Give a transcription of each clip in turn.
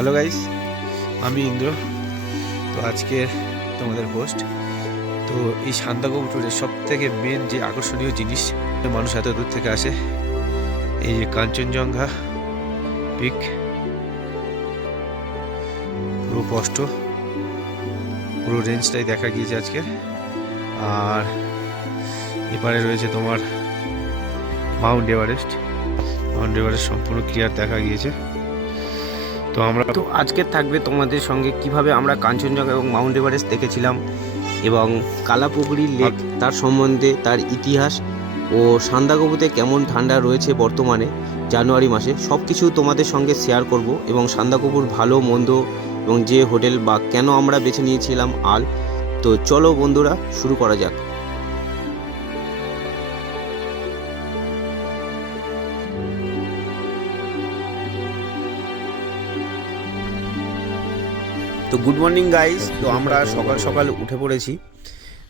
Hello guys, আমি ইন্দ্র। তো আজকে তোমাদের হোস্ট। তো এই সান্দাকফু ট্যুরের সব থেকে মেন যে আকর্ষণীয় জিনিস, মানুষ এত দূর থেকে আসে, এই যে কাঞ্চনজঙ্ঘা পিক, পুরো স্পষ্ট পুরো রেঞ্জটাই দেখা গিয়েছে আজকে। আর এপারে রয়েছে তোমার মাউন্ট এভারেস্ট সম্পূর্ণ ক্লিয়ার দেখা গিয়েছে। তো আজকে থাকবে তোমাদের সঙ্গে কিভাবে আমরা কাঞ্চনজঙ্ঘা এবং মাউন্ট এভারেস্ট দেখেছিলাম, এবং কালাপুকুরি লেক তার সম্বন্ধে, তার ইতিহাস, ও সান্দাকফুতে কেমন ঠান্ডা রয়েছে বর্তমানে জানুয়ারি মাসে, সব কিছু তোমাদের সঙ্গে শেয়ার করব। এবং সান্দাকফুর ভালো মন্দ এবং যে হোটেল বা কেন আমরা বেছে নিয়েছিলাম আল। তো চলো বন্ধুরা, শুরু করা যাক। তো গুড মর্নিং গাইস। তো আমরা সকাল সকাল উঠে পড়েছি।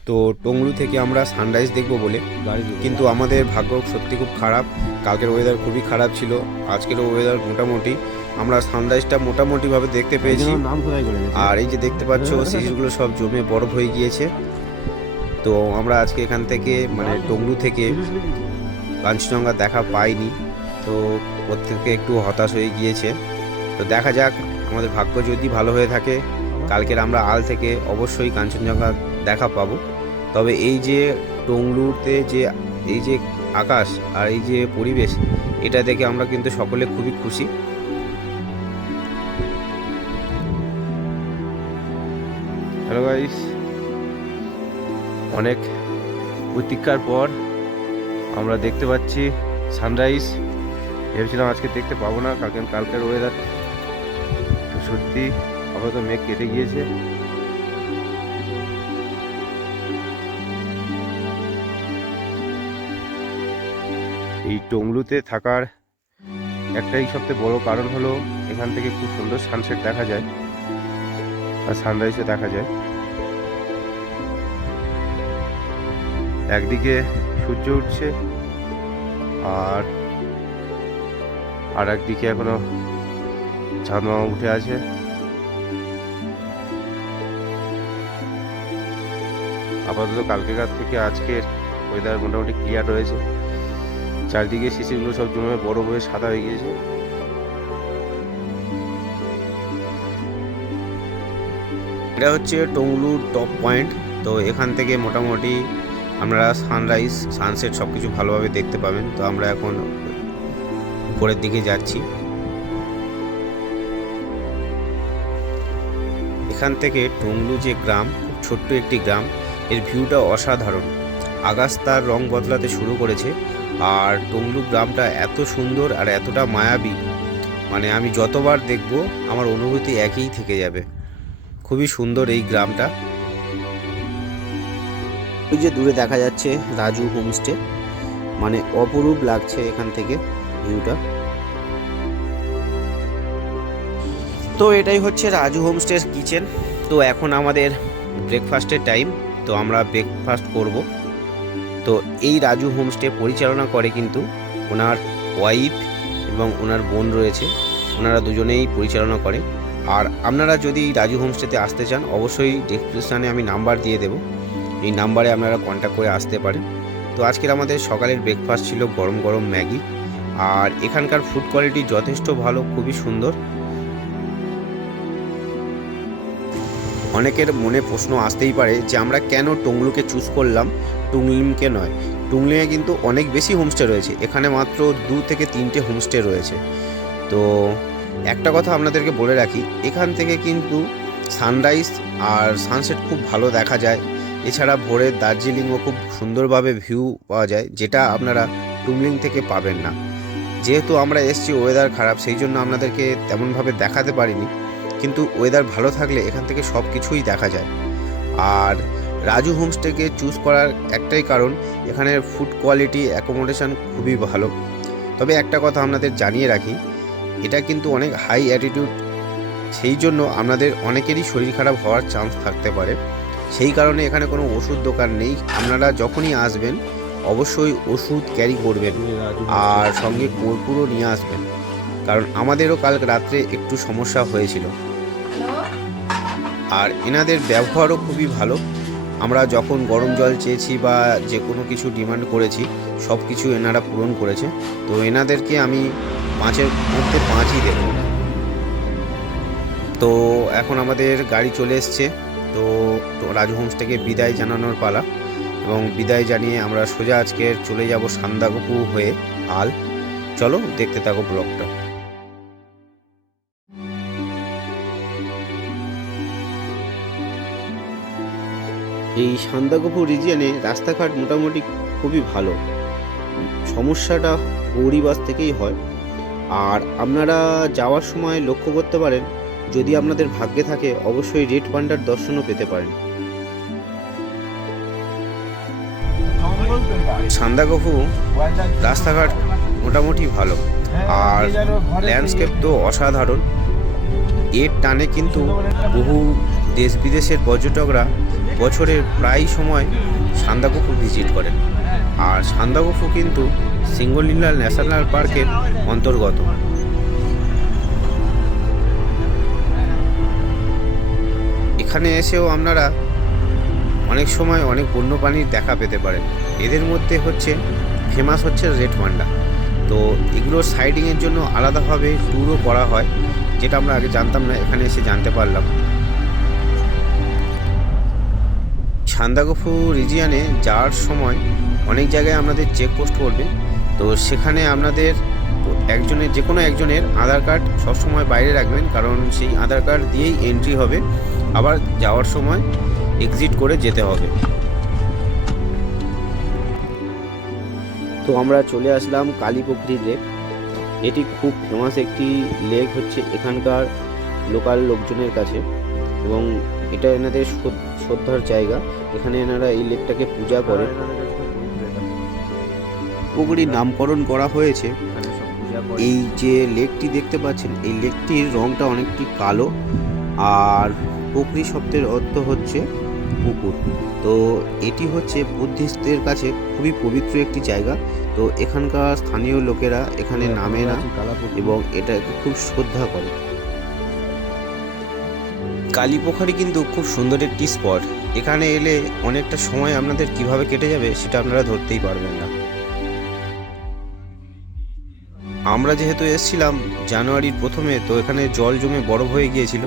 তো টংলু থেকে আমরা সানরাইজ দেখব বলে, কিন্তু আমাদের ভাগ্য সত্যি খুব খারাপ। কালকের ওয়েদার খুবই খারাপ ছিল, আজকেরও ওয়েদার মোটামুটি। আমরা সানরাইজটা মোটামুটিভাবে দেখতে পেয়েছি। আর এই যে দেখতে পাচ্ছ, শিশিরগুলো সব জমে বরফ হয়ে গিয়েছে। তো আমরা আজকে এখান থেকে মানে টংলু থেকে কাঞ্চনজঙ্ঘা দেখা পাইনি, তো ওর থেকে একটু হতাশ হয়ে গিয়েছে। তো দেখা যাক, আমাদের ভাগ্য যদি ভালো হয়ে থাকে, কালকের আমরা আল থেকে অবশ্যই কাঞ্চনজঙ্ঘা দেখা পাবো। তবে এই যে টংলুতে যে এই যে আকাশ আর এই যে পরিবেশ, এটা দেখে আমরা কিন্তু সকলে খুবই খুশি। হ্যালো গাইস, অনেক প্রতীক্ষার পর আমরা দেখতে পাচ্ছি সানরাইজ। ভেবেছিলাম আজকে দেখতে পাবো না, কালকের ওয়েদার সত্যি আপাতত মেঘ কেটে গিয়েছে। এই টংলুতে থাকার একটাই সবচেয়ে বড় কারণ হলো, এখান থেকে খুব সুন্দর সানসেট দেখা যায় আর সানরাইজও দেখা যায়। একদিকে সূর্য উঠছে আর একদিকে এখনো চাঁদ মামা উঠে আছে। আপাতত কালকেকার থেকে আজকের ওয়েদার মোটামুটি ক্লিয়ার রয়েছে। চারদিকে শিশিরগুলো সব জমে বরফ হয়ে সাদা হয়ে গিয়েছে। এটা হচ্ছে টংলুর টপ পয়েন্ট। তো এখান থেকে মোটামুটি আপনারা সানরাইজ সানসেট সব কিছু ভালোভাবে দেখতে পাবেন। তো আমরা এখন উপরের দিকে যাচ্ছি। এখান থেকে টংলু যে গ্রাম, খুব ছোট্ট একটি গ্রাম, এর ভিউটা অসাধারণ। আকাশ তার রং বদলাতে শুরু করেছে, আর টংলু গ্রামটা এত সুন্দর আর এতটা মায়াবী, মানে আমি যতবার দেখব আমার অনুভূতি একই থেকে যাবে। খুবই সুন্দর এই গ্রামটা। ওই যে দূরে দেখা যাচ্ছে রাজু হোমস্টে, মানে অপরূপ লাগছে এখান থেকে ভিউটা। তো এটাই হচ্ছে রাজু হোমস্টের কিচেন। তো এখন আমাদের ব্রেকফাস্টের টাইম, তো আমরা ব্রেকফাস্ট করব। তো এই রাজু হোমস্টে পরিচালনা করে কিন্তু ওনার ওয়াইফ এবং ওনার বোন রয়েছে, ওনারা দুজনেই পরিচালনা করে। আর আপনারা যদি রাজু হোমস্টেতে আসতে চান, অবশ্যই ডেসক্রিপশানে আমি নাম্বার দিয়ে দেবো, এই নাম্বারে আপনারা কন্ট্যাক্ট করে আসতে পারেন। তো আজকের আমাদের সকালের ব্রেকফাস্ট ছিল গরম গরম ম্যাগি। আর এখানকার ফুড কোয়ালিটি যথেষ্ট ভালো, খুবই সুন্দর। অনেকের মনে প্রশ্ন আসতেই পারে যে আমরা কেন টংলুকে চুজ করলাম, টুংলিমকে নয়। টুংলিমে কিন্তু অনেক বেশি হোমস্টে রয়েছে, এখানে মাত্র 2 থেকে 3টে হোমস্টে রয়েছে। তো একটা কথা আপনাদেরকে বলে রাখি, এখান থেকে কিন্তু সানরাইজ আর সানসেট খুব ভালো দেখা যায়। এছাড়া ভোরে দার্জিলিংও খুব সুন্দরভাবে ভিউ পাওয়া যায়, যেটা আপনারা টুংলিং থেকে পাবেন না। যেহেতু আমরা এসছি, ওয়েদার খারাপ, সেই জন্য আপনাদেরকে তেমনভাবে দেখাতে পারিনি, কিন্তু ওয়েদার ভালো থাকলে এখান থেকে সব কিছুই দেখা যায়। আর রাজু হোমস্টেকে চুজ করার একটাই কারণ, এখানের ফুড কোয়ালিটি, অ্যাকোমোডেশন খুবই ভালো। তবে একটা কথা আপনাদের জানিয়ে রাখি, এটা কিন্তু অনেক হাই অ্যাটিটিউড, সেই জন্য আপনাদের অনেকেরই শরীর খারাপ হওয়ার চান্স থাকতে পারে। সেই কারণে এখানে কোনো ওষুধ দোকান নেই। আপনারা যখনই আসবেন অবশ্যই ওষুধ ক্যারি করবেন আর সঙ্গে কর্পূরও নিয়ে আসবেন। কারণ আমাদেরও কাল রাত্রে একটু সমস্যা হয়েছিল। আর এনাদের ব্যবহারও খুবই ভালো। আমরা যখন গরম জল চেয়েছি বা যে কোনো কিছু ডিমান্ড করেছি সব কিছু এনারা পূরণ করেছে। তো এনাদেরকে আমি 5-এর মধ্যে 5ই দেব। তো এখন আমাদের গাড়ি চলে এসছে। তো রাজু হোমস্টেকে বিদায় জানানোর পালা, এবং বিদায় জানিয়ে আমরা সোজা আজকে চলে যাব সান্দাকফু হয়ে আল। চলো দেখতে থাকো ব্লগটা। এই সান্দাকফু রিজিয়নে রাস্তাঘাট মোটামুটি খুবই ভালো। সমস্যাটা গৌরীবাস থেকেই হয়। আর আপনারা যাওয়ার সময় লক্ষ্য করতে পারেন, যদি আপনাদের ভাগ্যে থাকে অবশ্যই রেড পান্ডার দর্শনও পেতে পারেন। সান্দাকফু রাস্তাঘাট মোটামুটি ভালো, আর ল্যান্ডস্কেপ তো অসাধারণ। এর টানে কিন্তু বহু দেশ বিদেশের পর্যটকরা বছরের প্রায় সময় সান্দাকফু ভিজিট করেন। আর সান্দাকফু কিন্তু সিঙ্গলিলা ন্যাশনাল পার্কের অন্তর্গত। এখানে এসেও আপনারা অনেক সময় অনেক বন্যপ্রাণীর দেখা পেতে পারেন। এদের মধ্যে ফেমাস হচ্ছে রেড পান্ডা। তো এগুলোর সাইডিংয়ের জন্য আলাদাভাবে ট্যুরও করা হয়, যেটা আমরা আগে জানতাম না, এখানে এসে জানতে পারলাম। সান্দাকফু রিজিয়নে যাওয়ার সময় অনেক জায়গায় আপনাদের চেকপোস্ট করবে। তো সেখানে আপনাদের যে কোনো একজনের আধার কার্ড সবসময় বাইরে রাখবেন, কারণ সেই আধার কার্ড দিয়েই এন্ট্রি হবে, আবার যাওয়ার সময় এক্সিট করে যেতে হবে। তো আমরা চলে আসলাম কালীপুখুরি লেক। এটি খুব ফেমাস একটি লেক হচ্ছে এখানকার লোকাল লোকজনের কাছে, এবং এটা এনাদের শ্রদ্ধার জায়গা। এখানে এনারা এই লেকটাকে পূজা করে। পুকুরির নামকরণ করা হয়েছে। এই যে লেকটি দেখতে পাচ্ছেন, এই লেকটির রংটা অনেকটি কালো, আর পুকুরি শব্দের অর্থ হচ্ছে পুকুর। তো এটি হচ্ছে বুদ্ধিস্টদের কাছে খুবই পবিত্র একটি জায়গা। তো এখানকার স্থানীয় লোকেরা এখানে নামে না, এবং এটাকে খুব শ্রদ্ধা করে। কালীপুখুরি কিন্তু খুব সুন্দর একটি স্পট। এখানে এলে অনেকটা সময় আপনাদের কিভাবে কেটে যাবে সেটা আপনারা ধরতেই পারবেন না। আমরা যেহেতু এসেছিলাম জানুয়ারির প্রথমে, তো এখানে জল জমে বরফ হয়ে গিয়েছিল,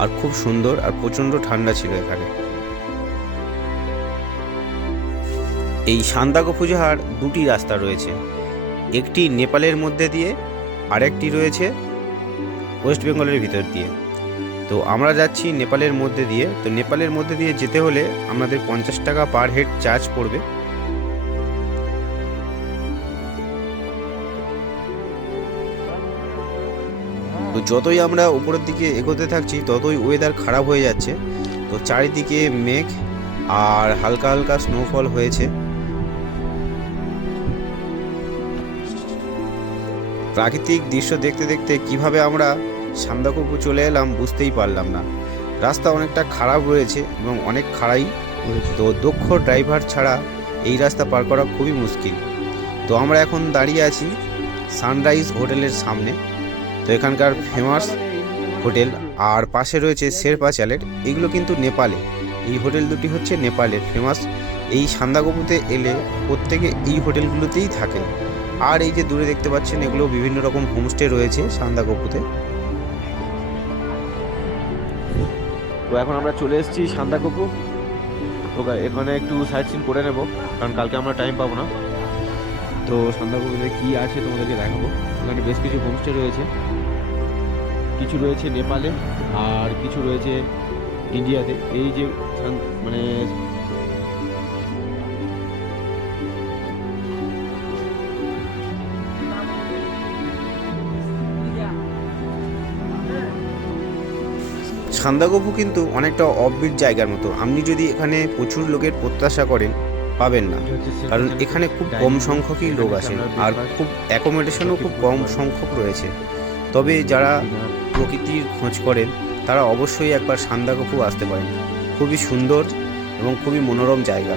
আর খুব সুন্দর আর প্রচণ্ড ঠান্ডা ছিল এখানে। এই সান্দাকফু যাওয়ার দুটি রাস্তা রয়েছে, একটি নেপালের মধ্যে দিয়ে, আরেকটি রয়েছে ওয়েস্ট বেঙ্গলের ভিতর দিয়ে। তো আমরা যাচ্ছি নেপালের মধ্যে দিয়ে। তো নেপালের মধ্যে দিয়ে যেতে হলে আমাদের 50 টাকা পার হেড চার্জ পড়বে। তো যতই আমরা উপরের দিকে এগোতে থাকছি ততই ওয়েদার খারাপ হয়ে যাচ্ছে। তো চারিদিকে মেঘ আর হালকা হালকা স্নোফল হয়েছে। প্রাকৃতিক দৃশ্য দেখতে দেখতে কিভাবে আমরা সান্দাকফু চলে এলাম বুঝতেই পারলাম না। রাস্তা অনেকটা খারাপ রয়েছে এবং অনেক খাড়াই, তো দক্ষ ড্রাইভার ছাড়া এই রাস্তা পার করা খুবই মুশকিল। তো আমরা এখন দাঁড়িয়ে আছি সানরাইজ হোটেলের সামনে। তো এখানকার ফেমাস হোটেল, আর পাশে রয়েছে শেরপা চ্যালেট। এগুলো কিন্তু নেপালে, এই হোটেল দুটি হচ্ছে নেপালের ফেমাস। এই সান্দাকফুতে এলে প্রত্যেকে এই হোটেলগুলোতেই থাকে। আর এই যে দূরে দেখতে পাচ্ছেন, এগুলো বিভিন্ন রকম হোমস্টে রয়েছে সান্দাকফুতে। তো এখন আমরা চলে এসেছি সান্দাকফু। তো এখানে একটু সাইট সিন করে নেব, কারণ কালকে আমরা টাইম পাবো না। তো সান্দাকফুতে কী আছে তোমাদেরকে দেখাবো। এখানে বেশ কিছু হোমস্টে রয়েছে, কিছু রয়েছে নেপালে আর কিছু রয়েছে ইন্ডিয়াতে। এই যে মানে সান্দাকফু কিন্তু অনেকটা অফবিট জায়গার মতো। আপনি যদি এখানে প্রচুর লোকের প্রত্যাশা করেন পাবেন না, কারণ এখানে খুব কম সংখ্যকই লোক আসেন, আর খুব অ্যাকোমোডেশনও খুব কম সংখ্যক রয়েছে। তবে যারা প্রকৃতির খোঁজ করেন তারা অবশ্যই একবার সান্দাকফু আসতে পারেন। খুবই সুন্দর এবং খুবই মনোরম জায়গা।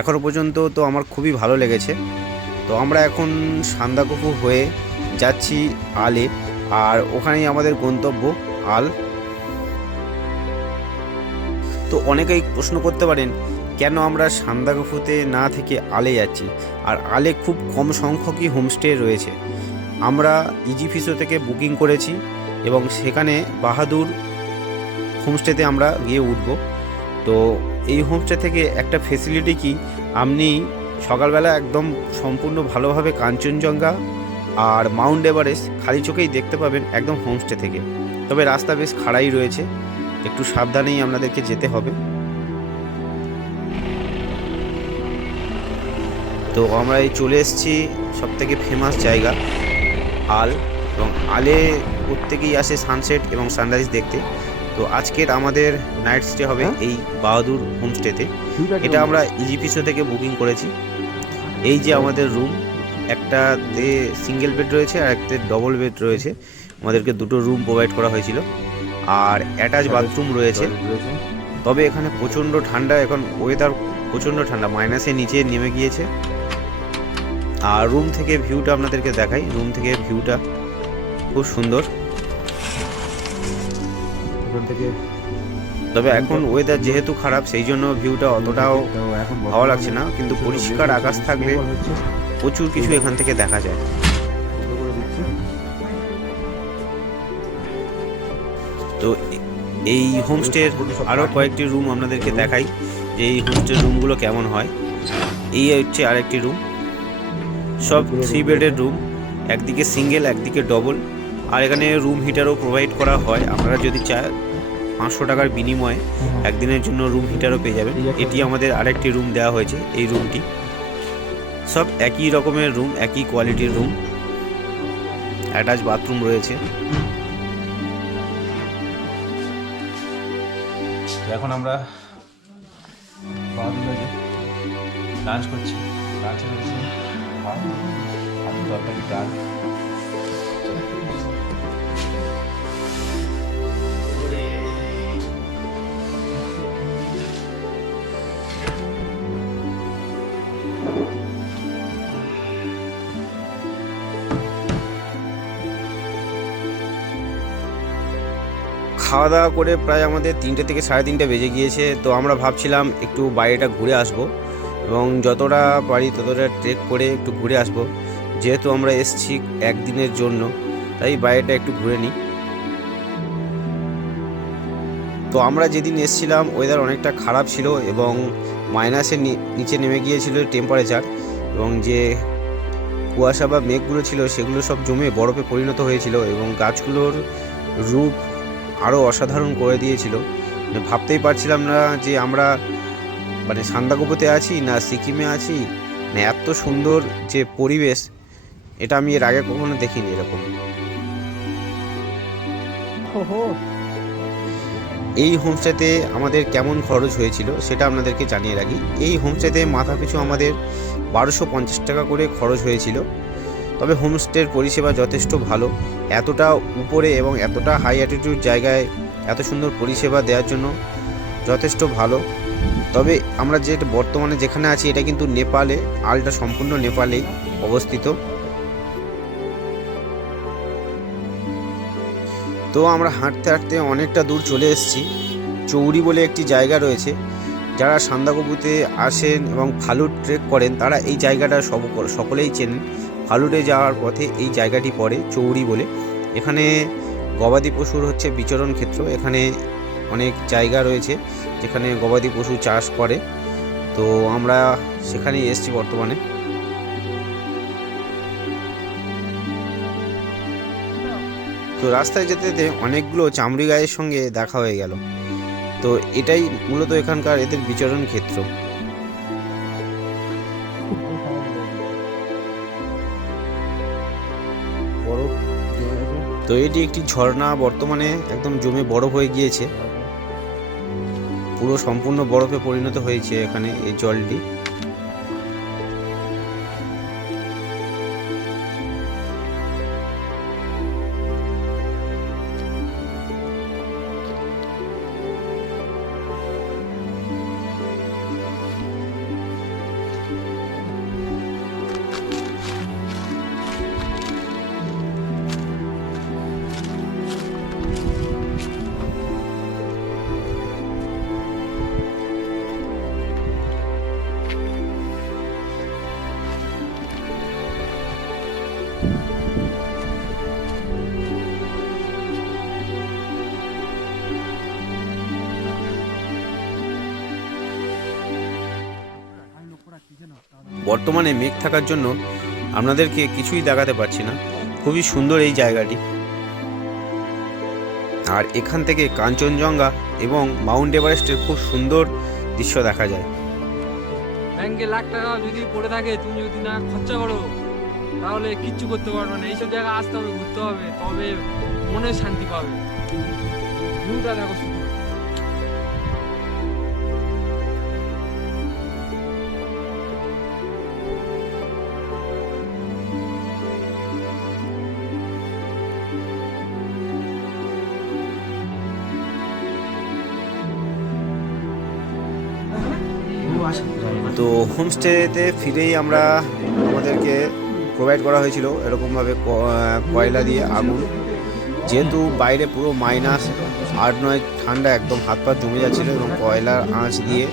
এখনও পর্যন্ত তো আমার খুবই ভালো লেগেছে। তো আমরা এখন সান্দাকফু হয়ে যাচ্ছি আলে, আর ওখানেই আমাদের গন্তব্য আল। তো অনেকেই প্রশ্ন করতে পারেন কেন আমরা সান্দাকফুতে না থেকে আলে যাচ্ছি, আর আলে খুব কম সংখ্যকই হোমস্টে রয়েছে। আমরা ইজিফিসো থেকে বুকিং করেছি এবং সেখানে বাহাদুর হোমস্টেতে আমরা গিয়ে উঠব। তো এই হোমস্টে থেকে একটা ফেসিলিটি কি, আপনি সকালবেলা একদম সম্পূর্ণ ভালোভাবে কাঞ্চনজঙ্ঘা আর মাউন্ট এভারেস্ট খালি চোখেই দেখতে পাবেন একদম হোমস্টে থেকে। তবে রাস্তা বেশ খাড়াই রয়েছে, একটু সাবধানেই আপনাদেরকে যেতে হবে। তো আমরা এই চলে এসেছি সবথেকে ফেমাস জায়গা আল, এবং আলে প্রত্যেকেই আসে সানসেট এবং সানরাইজ দেখতে। তো আজকের আমাদের নাইট স্টে হবে এই বাহাদুর হোমস্টেতে। এটা আমরা ইজিপিসো থেকে বুকিং করেছি। এই যে আমাদের রুম, একটাতে সিঙ্গেল বেড রয়েছে আর একটাতে ডবল বেড রয়েছে। আমাদেরকে দুটো রুম প্রোভাইড করা হয়েছিল, আর অ্যাটাচ বাথরুম রয়েছে। তবে এখানে প্রচণ্ড ঠান্ডা, এখন ওয়েদার প্রচণ্ড ঠান্ডা, মাইনাসে নিচে নেমে গিয়েছে। আর রুম থেকে ভিউটা আপনাদেরকে দেখাই, রুম থেকে ভিউটা খুব সুন্দর। তবে এখন ওয়েদার যেহেতু খারাপ, সেই জন্য ভিউটা অতটাও ভালো লাগছে না, কিন্তু পরিষ্কার আকাশ থাকলে প্রচুর কিছু এখান থেকে দেখা যায়। তো এই হোমস্টের আরও কয়েকটি রুম আপনাদেরকে দেখাই যে এই হোমস্টের রুমগুলো কেমন হয়। এই হচ্ছে আরেকটি রুম, সব 3 বেডের রুম, একদিকে সিঙ্গেল একদিকে ডবল। আর এখানে রুম হিটারও প্রোভাইড করা হয়, আপনারা যদি চান 500 টাকার বিনিময়ে একদিনের জন্য রুম হিটারও পেয়ে যাবেন। এটি আমাদের আরেকটি রুম দেওয়া হয়েছে, এই রুমটি। সব একই রকমের রুম, একই কোয়ালিটির রুম, অ্যাটাচ বাথরুম রয়েছে। এখন আমরা লাঞ্চ করছি, লাঞ্চ করেছি আলু তরকারি, ডাল। খাওয়া দাওয়া করে প্রায় আমাদের 3টে থেকে 3:30 বেজে গিয়েছে। তো আমরা ভাবছিলাম একটু বাইরেটা ঘুরে আসব এবং যতটা পারি ততটা ট্রেক করে একটু ঘুরে আসব। যেহেতু আমরা এসেছি একদিনের জন্য, তাই বাইরেটা একটু ঘুরে নিই। তো আমরা যেদিন এসেছিলাম ওয়েদার অনেকটা খারাপ ছিল এবং মাইনাসের নিচে নেমে গিয়েছিল টেম্পারেচার, এবং যে কুয়াশা বা মেঘগুলো ছিল সেগুলো সব জমে বরফে পরিণত হয়েছিল এবং গাছগুলোর রূপ আরও অসাধারণ করে দিয়েছিল। ভাবতেই পারছিলাম না যে আমরা মানে সান্দাকফুতে আছি না সিকিমে আছি, মানে এত সুন্দর যে পরিবেশ, এটা আমি এর আগে কখনো দেখিনি এরকম। এই হোমস্টেতে আমাদের কেমন খরচ হয়েছিল সেটা আপনাদেরকে জানিয়ে রাখি। এই হোমস্টেতে মাথা পিছু আমাদের 1250 টাকা করে খরচ হয়েছিল। তবে হোমস্টের পরিষেবা যথেষ্ট ভালো, এতটা উপরে এবং এতটা হাই অ্যাটিটিউড জায়গায় এত সুন্দর পরিষেবা দেওয়ার জন্য যথেষ্ট ভালো। তবে আমরা যে বর্তমানে যেখানে আছি এটা কিন্তু নেপালে, আলটা সম্পূর্ণ নেপালেই অবস্থিত। তো আমরা হাঁটতে হাঁটতে অনেকটা দূর চলে এসেছি। চৌরি বলে একটি জায়গা রয়েছে, যারা সান্দাকফুতে আসেন এবং ফালুট ট্রেক করেন তারা এই জায়গাটা সকলেই চেনেন। ফালুটে যাওয়ার পথে এই জায়গাটি পড়ে চৌরি বলে। এখানে গবাদি পশুর হচ্ছে বিচরণ ক্ষেত্র, এখানে অনেক জায়গা রয়েছে যেখানে গবাদি পশু চাষ করে। তো আমরা সেখানেই এসেছি বর্তমানে। তো রাস্তায় যেতে যেতে অনেকগুলো চামড়ি গায়ের সঙ্গে দেখা হয়ে গেল। তো এটাই মূলত এখানকার এদের বিচরণ ক্ষেত্র। তো এটি একটি ঝর্ণা, বর্তমানে একদম জমে বরফ হয়ে গিয়েছে, পুরো সম্পূর্ণ বরফে পরিণত হয়েছে এখানে এই জলটি। বর্তমানে মেঘ থাকার জন্য আপনাদেরকে কিছুই দেখাতে পারছি না। খুবই সুন্দর এই জায়গাটি। আর এখান থেকে কাঞ্চনজঙ্ঘা এবং মাউন্ট এভারেস্টের খুব সুন্দর দৃশ্য দেখা যায়। ব্যাংকে লাখ টাকা যদি পড়ে থাকে, তুমি যদি না খরচা করো তাহলে কিচ্ছু করতে পারবে না। এইসব জায়গায় আসতে হবে, ঘুরতে হবে, তবে মনে শান্তি পাবে। ভিউটা দেখো শুধু। তো হোমস্টেতে ফিরেই আমাদেরকে প্রোভাইড করা হয়েছিল এরকমভাবে কয়লা দিয়ে আগুন। যেহেতু বাইরে পুরো -8-9 ঠান্ডা, একদম হাত পা জমে যাচ্ছিলো, এবং কয়লার আঁচ দিয়ে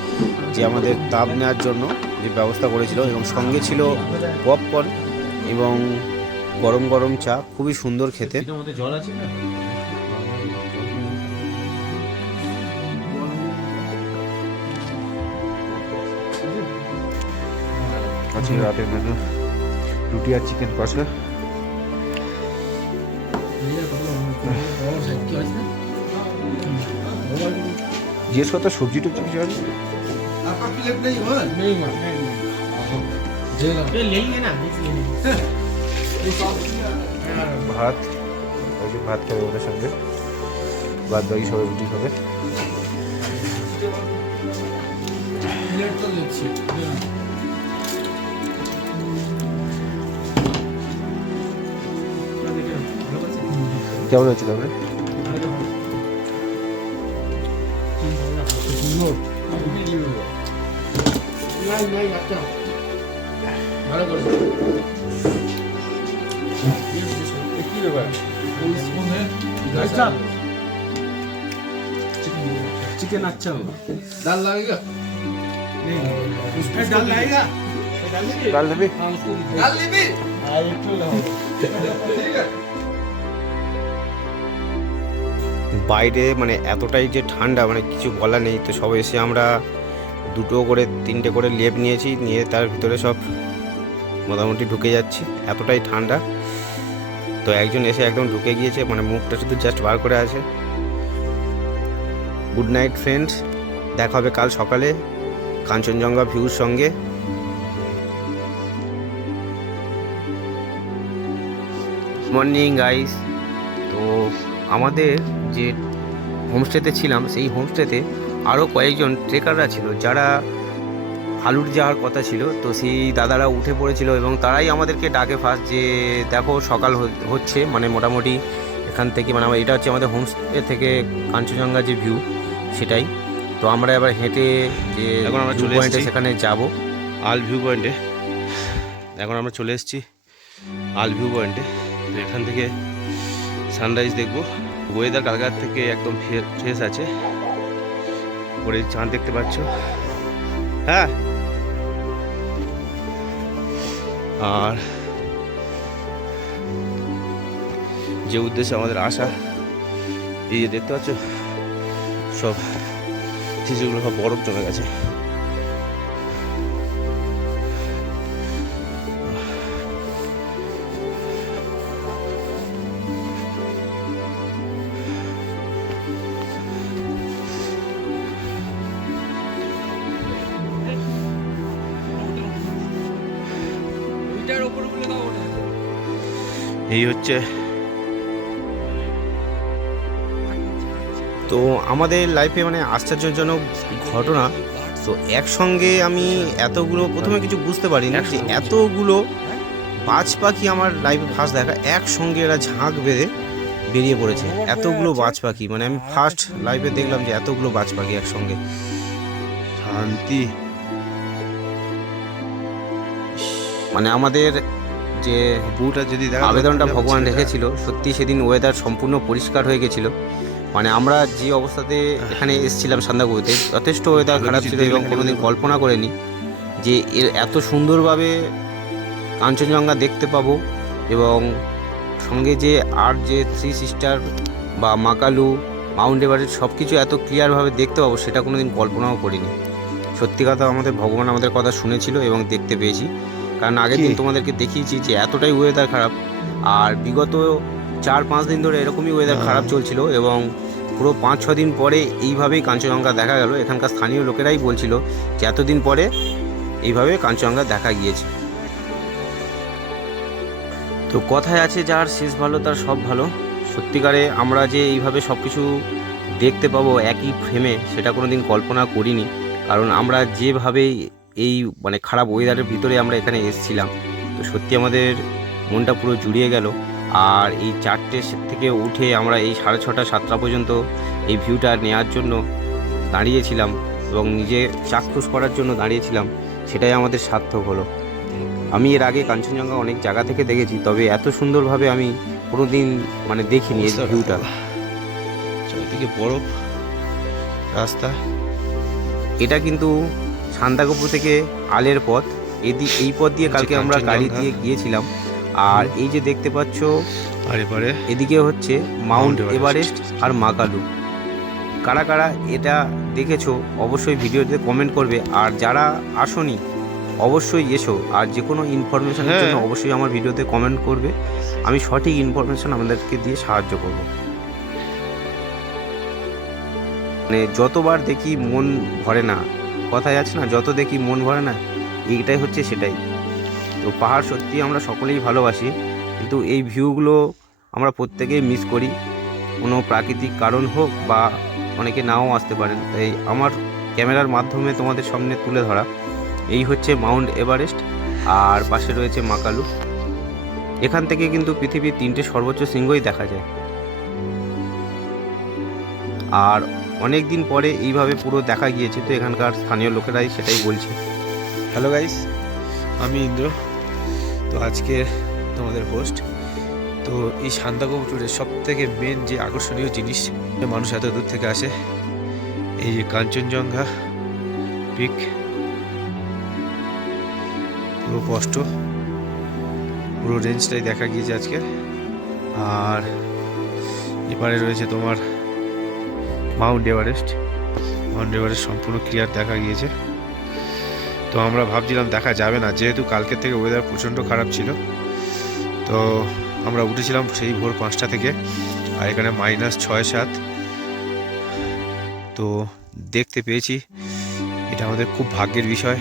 যে আমাদের তাপ নেওয়ার জন্য যে ব্যবস্থা করেছিল, এবং সঙ্গে ছিল পপকর্ন এবং গরম গরম চা, খুবই সুন্দর খেতে। জল আছে না? আজকে রাতের মেনু রুটি আর চিকেন কষা। জিজ্ঞেস করতো সবজি টবজি কিছু আছে? ভাত, ভাত খাবে ওদের সঙ্গে, বাদ বাকি সবাই রুটি খাবে। কেমন হচ্ছে তাহলে? चिकन अच्छा होगा। दाल लगेगा? नहीं, उसमें दाल लगेगा? ডাল দেবে? दाल लेबी? हाँ, एक किलो ठीक है। বাইরে মানে এতটাই যে ঠান্ডা, মানে কিছু বলা নেই। তো সব এসে আমরা 2 করে 3টে করে লেপ নিয়েছি, নিয়ে তার ভিতরে সব মোটামুটি ঢুকে যাচ্ছি, এতটাই ঠান্ডা। তো একজন এসে একদম ঢুকে গিয়েছে, মানে মুখটা শুধু জাস্ট বার করে আছে। গুড নাইট ফ্রেন্ডস, দেখা হবে কাল সকালে কাঞ্চনজঙ্ঘা ভিউর সঙ্গে। Morning guys. তো আমাদের যে হোমস্টেতে ছিলাম, সেই হোমস্টেতে আরও কয়েকজন ট্রেকাররা ছিল যারা ফালুট যাওয়ার কথা ছিল। তো সেই দাদারা উঠে পড়েছিল এবং তারাই আমাদেরকে ডাকে ফার্স্ট, যে দেখো সকাল হচ্ছে, মানে মোটামুটি এখান থেকে, মানে এটা হচ্ছে আমাদের হোমস্টে থেকে কাঞ্চনজঙ্ঘা যে ভিউ সেটাই। তো আমরা এবার হেঁটে যে এখন আমরা চলে এসেছি সেখানে যাব, আল ভিউ পয়েন্টে। এখন আমরা চলে এসেছি আল ভিউ পয়েন্টে। তো এখান থেকে সানরাইজ দেখবো। ওয়েদার কালকার থেকে একদম ফ্রেশ আছে, পরে চাঁদ দেখতে পাচ্ছ। হ্যাঁ, আর যে উদ্দেশ্যে আমাদের আসা, এই যে দেখতে পাচ্ছ সব শিশুগুলো সব বরফ জমে গেছে। এই হচ্ছে তো আমাদের লাইফে মানে আশ্চর্যজনক ঘটনা। তো একসঙ্গে আমি এতগুলো, প্রথমে কিছু বুঝতে পারি না যে এতগুলো বাজ পাখি আমার লাইফে ফার্স্ট দেখা, একসঙ্গে এরা ঝাঁক বেঁধে বেরিয়ে পড়েছে। এতগুলো বাজ পাখি, মানে আমি ফার্স্ট লাইফে দেখলাম যে এতগুলো বাজ পাখি একসঙ্গে। শান্তি, মানে আমাদের যে বুটা যদি আবেদনটা ভগবান রেখেছিল, সত্যি সেদিন ওয়েদার সম্পূর্ণ পরিষ্কার হয়ে গেছিলো। মানে আমরা যে অবস্থাতে এখানে এসেছিলাম সান্দাকফুতে, যথেষ্ট ওয়েদার খারাপ ছিল এবং কোনোদিন কল্পনা করিনি যে এত সুন্দরভাবে কাঞ্চনজঙ্ঘা দেখতে পাবো, এবং সঙ্গে যে আর যে 3 সিস্টার বা মাকালু, মাউন্ট এভারেস্ট সব কিছু এত ক্লিয়ারভাবে দেখতে পাবো, সেটা কোনোদিন কল্পনাও করিনি। সত্যি কথা আমাদের ভগবান আমাদের কথা শুনেছিল এবং দেখতে পেয়েছি। কারণ আগের দিন তোমাদেরকে দেখিয়েছি যে এতটাই ওয়েদার খারাপ, আর বিগত 4-5 দিন ধরে এরকমই ওয়েদার খারাপ চলছিল এবং পুরো 5-6 দিন পরে এইভাবেই কাঞ্চনজঙ্ঘা দেখা গেল। এখানকার স্থানীয় লোকেরাই বলছিল যে এতদিন পরে এইভাবে কাঞ্চনজঙ্ঘা দেখা গিয়েছে। তো কথায় আছে যার শেষ ভালো তার সব ভালো। সত্যিকারে আমরা যে এইভাবে সব কিছু দেখতে পাবো একই ফ্রেমে, সেটা কোনো দিন কল্পনা করিনি। কারণ আমরা যেভাবে এই মানে খারাপ ওয়েদারের ভিতরে আমরা এখানে এসেছিলাম, তো সত্যি আমাদের মনটা পুরো জুড়িয়ে গেল। আর এই 4টে থেকে উঠে আমরা এই 6:30 7টা পর্যন্ত এই ভিউটা নেওয়ার জন্য দাঁড়িয়েছিলাম এবং নিজে চাক্ষুষ করার জন্য দাঁড়িয়েছিলাম, সেটাই আমাদের সার্থক হলো। আমি এর আগে কাঞ্চনজঙ্ঘা অনেক জায়গা থেকে দেখেছি, তবে এত সুন্দরভাবে আমি কোনো দিন মানে দেখিনি এই ভিউটা। চারিদিকে বরফ রাস্তা। এটা কিন্তু সান্দাকফু থেকে আলের পথ, এই পথ দিয়ে কালকে আমরা গাড়ি দিয়ে গিয়েছিলাম। আর এই যে দেখতে পাচ্ছ আরে এদিকে হচ্ছে মাউন্ট এভারেস্ট আর মাকালু। কারা কারা এটা দেখেছো অবশ্যই ভিডিওতে কমেন্ট করবে, আর যারা আসোনি অবশ্যই এসো। আর যে কোনো ইনফরমেশনের জন্য অবশ্যই আমার ভিডিওতে কমেন্ট করবে, আমি সঠিক ইনফরমেশন আমাদেরকে দিয়ে সাহায্য করব। মানে যতবার দেখি মন ভরে না, কথায় আছে না, যত দেখি মন ভরে না, এইটাই হচ্ছে সেটাই। তো পাহাড় সত্যি আমরা সকলেই ভালোবাসি, কিন্তু এই ভিউগুলো আমরা প্রত্যেকেই মিস করি, কোনো প্রাকৃতিক কারণ হোক বা অনেকে নাও আসতে পারেন। তাই আমার ক্যামেরার মাধ্যমে তোমাদের সামনে তুলে ধরা। এই হচ্ছে মাউন্ট এভারেস্ট আর পাশে রয়েছে মাকালু। এখান থেকে কিন্তু পৃথিবীর 3টে সর্বোচ্চ শৃঙ্গই দেখা যায়। আর অনেক দিন পরে এইভাবে পুরো দেখা গিয়েছে, তো এখানকার স্থানীয় লোকেরাই সেটাই বলছে। হ্যালো গাইস, আমি ইন্দ্র। তো আজকে তোমাদের হোস্ট। তো এই সান্দাকফু ট্যুরের সবথেকে মেন যে আকর্ষণীয় জিনিস, মানুষ এত দূর থেকে আসে, এই যে কাঞ্চনজঙ্ঘা পিক, পুরো স্পষ্ট পুরো রেঞ্জটাই দেখা গিয়েছে আজকে। আর এপারে রয়েছে তোমার মাউন্ট এভারেস্ট সম্পূর্ণ ক্লিয়ার দেখা গিয়েছে। তো আমরা ভাবছিলাম দেখা যাবে না, যেহেতু কালকের থেকে ওয়েদার প্রচণ্ড খারাপ ছিল। তো আমরা উঠেছিলাম সেই ভোর 5টা থেকে, আর এখানে -6-7। তো দেখতে পেয়েছি, এটা আমাদের খুব ভাগ্যের বিষয়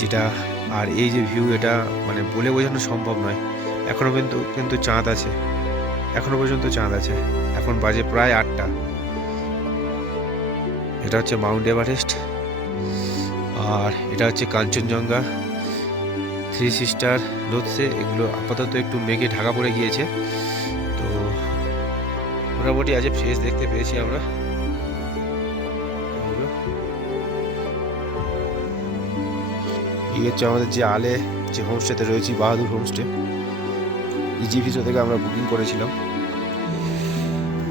যেটা। আর এই যে ভিউ, এটা মানে বলে বোঝানো সম্ভব নয়। এখনও কিন্তু চাঁদ আছে, এখনও পর্যন্ত চাঁদ আছে। এখন বাজে প্রায় 8টা। এটা হচ্ছে মাউন্ট এভারেস্ট, আর এটা হচ্ছে কাঞ্চনজঙ্ঘা, 3 সিস্টার, লোৎসে। এগুলো আপাতত একটু মেঘে ঢাকা পড়ে গিয়েছে। তো মোটামুটি আজ ফ্রেশ দেখতে পেয়েছি আমরা। এই হচ্ছে আমাদের যে আলে যে হোমস্টেতে রয়েছি, বাহাদুর হোমস্টে। ইজি ভিসা থেকে আমরা বুকিং করেছিলাম।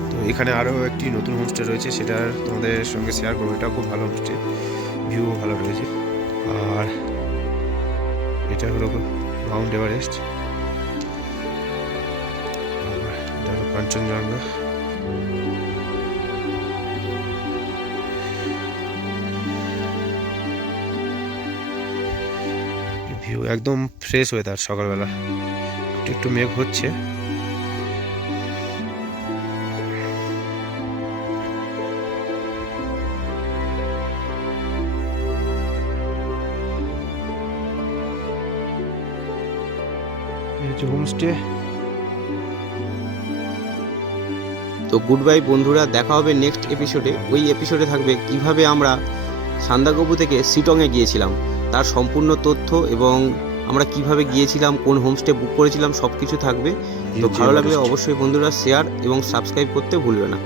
তো এখানে আরও একটি নতুন হোমস্টে রয়েছে, সেটা তোমাদের সঙ্গে শেয়ার করবো। এটাও খুব ভালো হোমস্টে, ভিউও ভালো রয়েছে। আর এটা হলো মাউন্ট এভারেস্ট, আর এটা হলো কাঞ্চনজঙ্ঘা। ভিউ একদম ফ্রেশ ওয়েদার। সকালবেলা একটু মেঘ হচ্ছে। হোমস্টে। তো গুড বাই বন্ধুরা, দেখা হবে নেক্সট এপিসোডে। ওই এপিসোডে থাকবে কিভাবে আমরা সান্দাকফু থেকে শিটংয়ে গিয়েছিলাম, তার সম্পূর্ণ তথ্য এবং আমরা কিভাবে গিয়েছিলাম, কোন হোমস্টে বুক করেছিলাম, সব কিছু থাকবে। তো ভালো লাগলে অবশ্যই বন্ধুরা শেয়ার এবং সাবস্ক্রাইব করতে ভুলবে না।